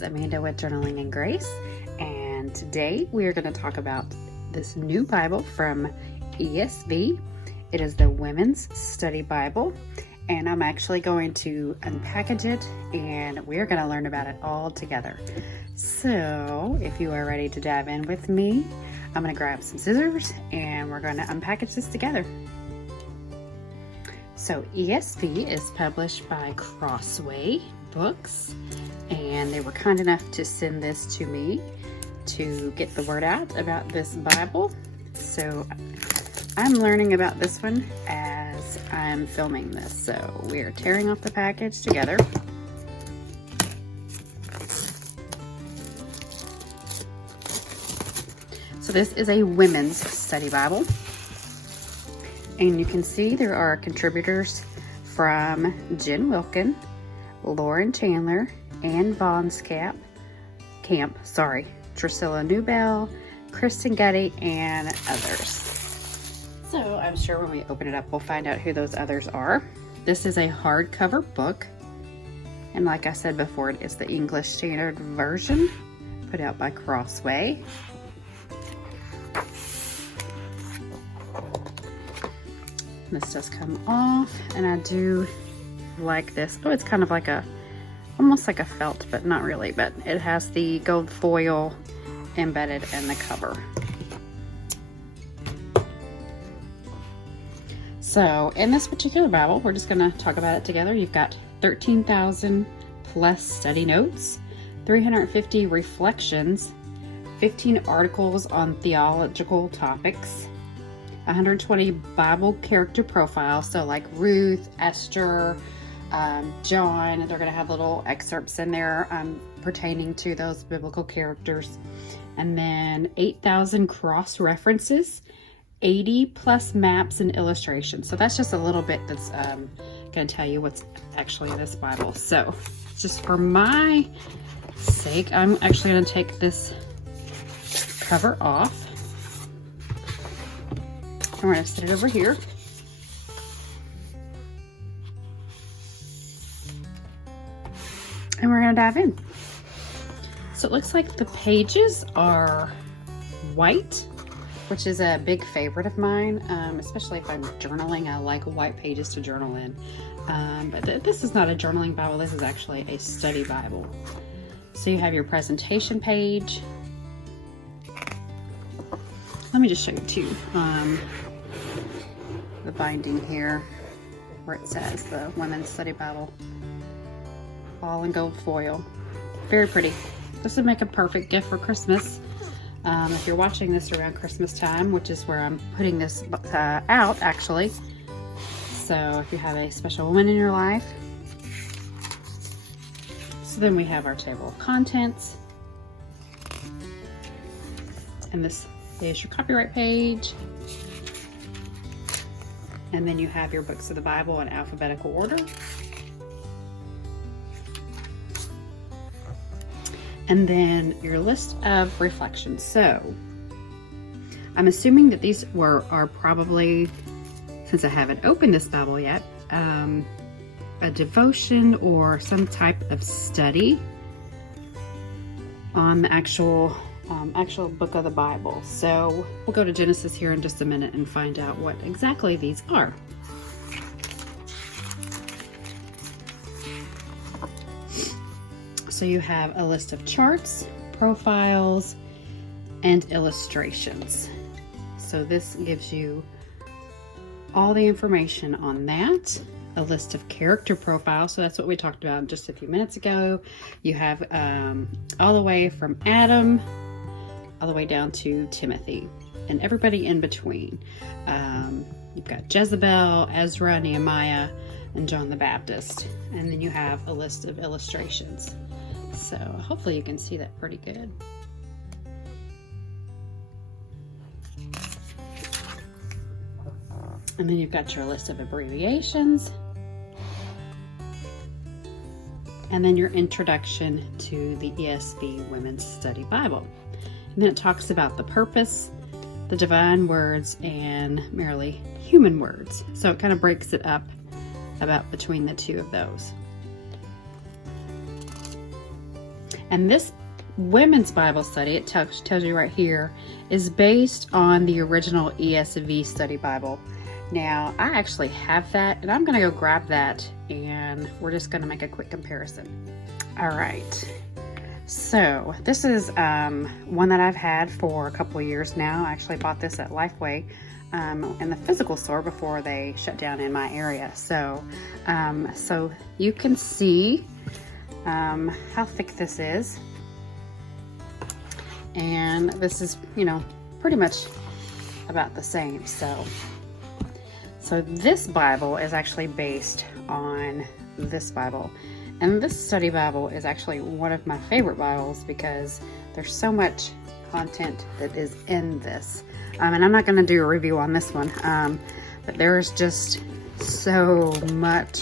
name's Amanda with Journaling and Grace, and today we are going to talk about this new Bible from ESV. It is the Women's Study Bible, and I'm actually going to unpackage it, and we're going to learn about it all together. So, if you are ready to dive in with me, I'm going to grab some scissors, and we're going to unpackage this together. So, ESV is published by Crossway Books, and they were kind enough to send this to me to get the word out about this Bible. So I'm learning about this one as I'm filming this. So we are tearing off the package together. So this is a women's study Bible, and you can see there are contributors from Jen Wilkin, Lauren Chandler, Ann Vaughn's Camp, Drusilla Newbell, Kristen Getty, and others. So I'm sure when we open it up, we'll find out who those others are. This is a hardcover book, and like I said before, it is the English Standard Version, put out by Crossway. This does come off, and I do like this. Oh, it's kind of like almost like a felt, but not really, but it has the gold foil embedded in the cover. So in this particular Bible, we're just going to talk about it together. You've got 13,000 plus study notes, 350 reflections, 15 articles on theological topics, 120 Bible character profiles, so like Ruth, Esther, John. They're going to have little excerpts in there pertaining to those biblical characters. And then 8,000 cross references, 80 plus maps and illustrations. So that's just a little bit that's going to tell you what's actually in this Bible. So just for my sake, I'm actually going to take this cover off. We're going to set it over here. And we're going to dive in. So it looks like the pages are white, which is a big favorite of mine, especially if I'm journaling. I like white pages to journal in. But this is not a journaling Bible. This is actually a study Bible. So you have your presentation page. Let me just show you too. The binding here where it says the Women's Study Bible, all in gold foil. Very pretty. This would make a perfect gift for Christmas. If you're watching this around Christmas time, which is where I'm putting this out actually. So if you have a special woman in your life. So then we have our table of contents. And this is your copyright page. And then you have your books of the Bible in alphabetical order. And then your list of reflections. So I'm assuming that these are probably, since I haven't opened this Bible yet, a devotion or some type of study on the actual book of the Bible. So we'll go to Genesis here in just a minute and find out what exactly these are. So you have a list of charts, profiles, and illustrations. So this gives you all the information on that. A list of character profiles. So that's what we talked about just a few minutes ago. You have all the way from Adam all the way down to Timothy and everybody in between. You've got Jezebel, Ezra, Nehemiah, and John the Baptist. And then you have a list of illustrations. So hopefully you can see that pretty good. And then you've got your list of abbreviations. And then your introduction to the ESV Women's Study Bible. And then it talks about the purpose, the divine words, and merely human words. So it kind of breaks it up about between the two of those. And this women's Bible study, it tells you right here, is based on the original ESV study Bible. Now, I actually have that, and I'm going to go grab that, and we're just going to make a quick comparison. All right. So this is one that I've had for a couple of years now. I actually bought this at Lifeway in the physical store before they shut down in my area. So, so you can see how thick this is. And this is, you know, pretty much about the same. So this Bible is actually based on this Bible. And this study Bible is actually one of my favorite Bibles because there's so much content that is in this. And I'm not going to do a review on this one, but there's just so much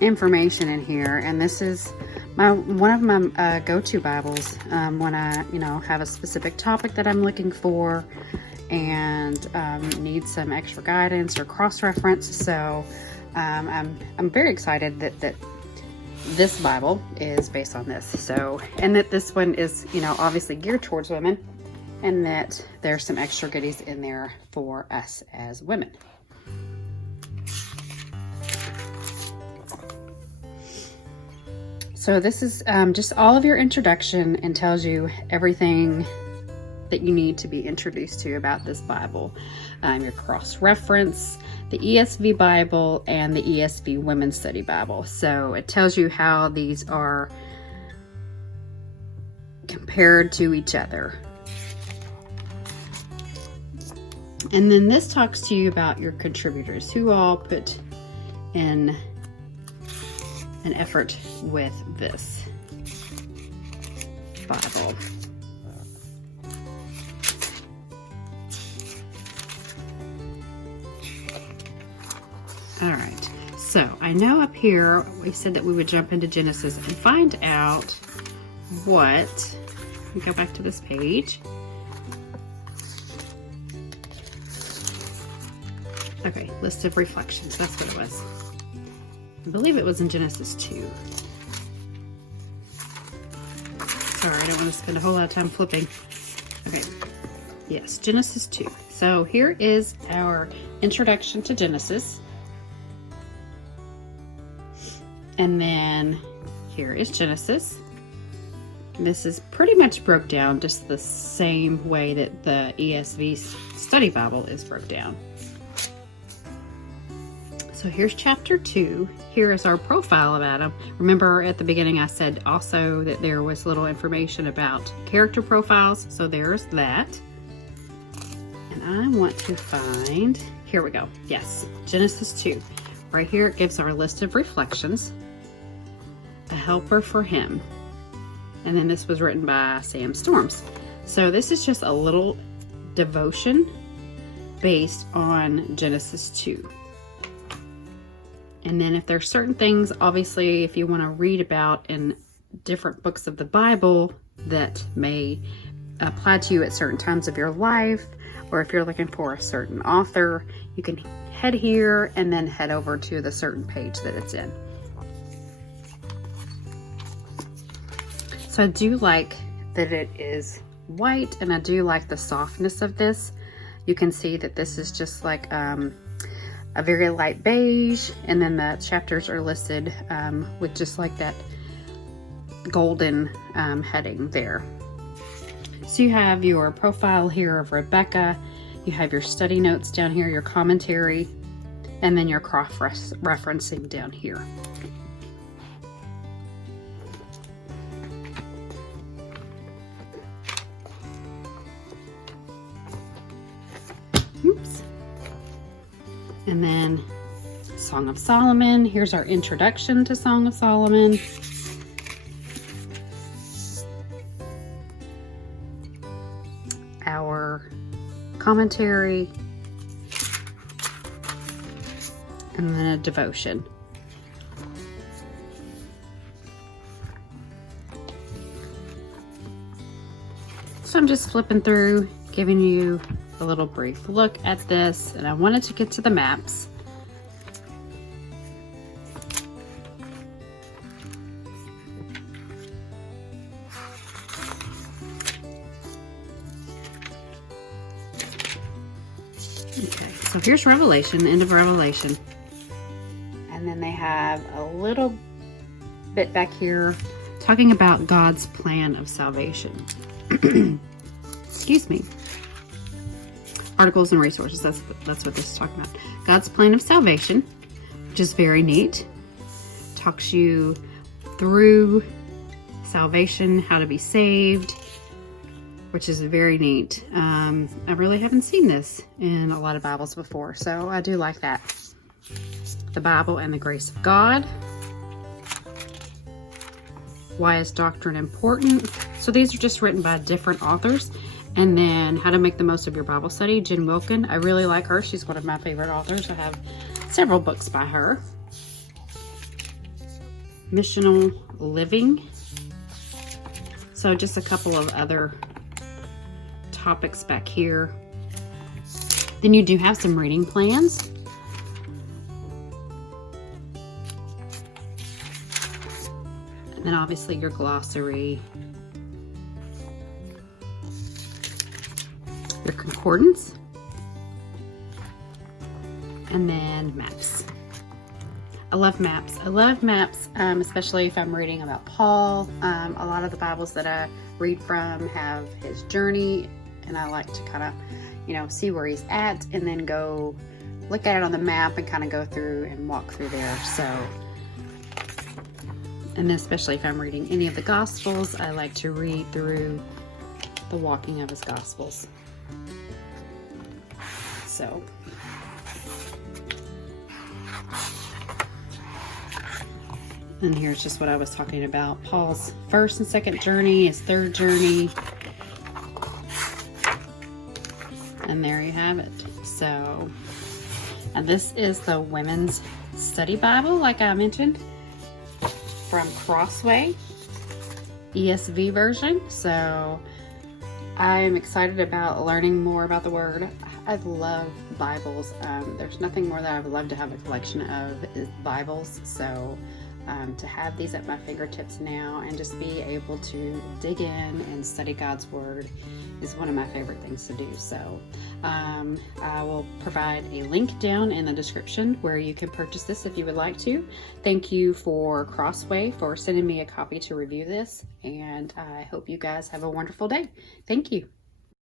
information in here. And this is one of my go-to Bibles when I, you know, have a specific topic that I'm looking for and need some extra guidance or cross-reference. So I'm very excited that this Bible is based on this. So, and that this one is, you know, obviously geared towards women, and that there's some extra goodies in there for us as women. So this is just all of your introduction and tells you everything that you need to be introduced to about this Bible. Your cross-reference, the ESV Bible, and the ESV Women's Study Bible. So it tells you how these are compared to each other. And then this talks to you about your contributors, who all put in an effort with this Bible. All right, so I know up here we said that we would jump into Genesis and find out what, let me go back to this page. Okay, list of reflections, that's what it was. I believe it was in Genesis 2. Sorry, I don't want to spend a whole lot of time flipping. Okay, yes, Genesis 2. So here is our introduction to Genesis. And then here is Genesis. This is pretty much broke down just the same way that the ESV Study Bible is broke down. So here's chapter 2. Here is our profile of Adam. Remember at the beginning I said also that there was little information about character profiles. So there's that. And I want to find, here we go. Yes, Genesis 2. Right here it gives our list of reflections. A helper for him. And then this was written by Sam Storms. So this is just a little devotion based on Genesis 2. And then if there's certain things, obviously, if you want to read about in different books of the Bible that may apply to you at certain times of your life, or if you're looking for a certain author, you can head here and then head over to the certain page that it's in. So I do like that it is white, and I do like the softness of this. You can see that this is just like a very light beige, and then the chapters are listed with just like that golden heading there. So you have your profile here of Rebecca, you have your study notes down here, your commentary, and then your cross-referencing down here. Oops. And then Song of Solomon. Here's our introduction to Song of Solomon. Our commentary. And then a devotion. So I'm just flipping through, giving you a little brief look at this, and I wanted to get to the maps. So here's Revelation, the end of Revelation. And then they have a little bit back here talking about God's plan of salvation. Excuse me. Articles and resources, that's what this is talking about. God's plan of salvation, which is very neat. Talks you through salvation, how to be saved, which is very neat. I really haven't seen this in a lot of Bibles before, so I do like that. The Bible and the grace of God. Why is doctrine important? So these are just written by different authors. And then How to Make the Most of Your Bible Study, Jen Wilkin. I really like her. She's one of my favorite authors. I have several books by her. Missional Living. So just a couple of other topics back here. Then you do have some reading plans. And then obviously your glossary, your concordance, and then maps. I love maps. I love maps, especially if I'm reading about Paul. A lot of the Bibles that I read from have his journey, and I like to kind of, see where he's at, and then go look at it on the map and kind of go through and walk through there. So, and then especially if I'm reading any of the Gospels, I like to read through the walking of his Gospels. So, and here's just what I was talking about. Paul's first and second journey, his third journey. And there you have it. So, and this is the Women's Study Bible, like I mentioned, from Crossway, ESV version. So I'm excited about learning more about the Word. I love Bibles. There's nothing more that I would love to have a collection of is Bibles. So to have these at my fingertips now and just be able to dig in and study God's Word is one of my favorite things to do. So I will provide a link down in the description where you can purchase this if you would like to. Thank you for Crossway for sending me a copy to review this, and I hope you guys have a wonderful day. Thank you.